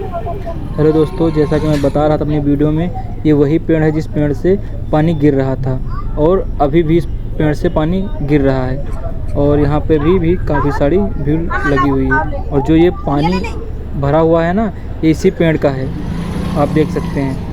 Hello दोस्तों, जैसा कि मैं बता रहा था अपनी वीडियो में, ये वही पेड़ है जिस पेड़ से पानी गिर रहा था और अभी भी इस पेड़ से पानी गिर रहा है। और यहाँ पे भी काफ़ी सारी भीड़ लगी हुई है। और जो ये पानी भरा हुआ है ना, ये इसी पेड़ का है, आप देख सकते हैं।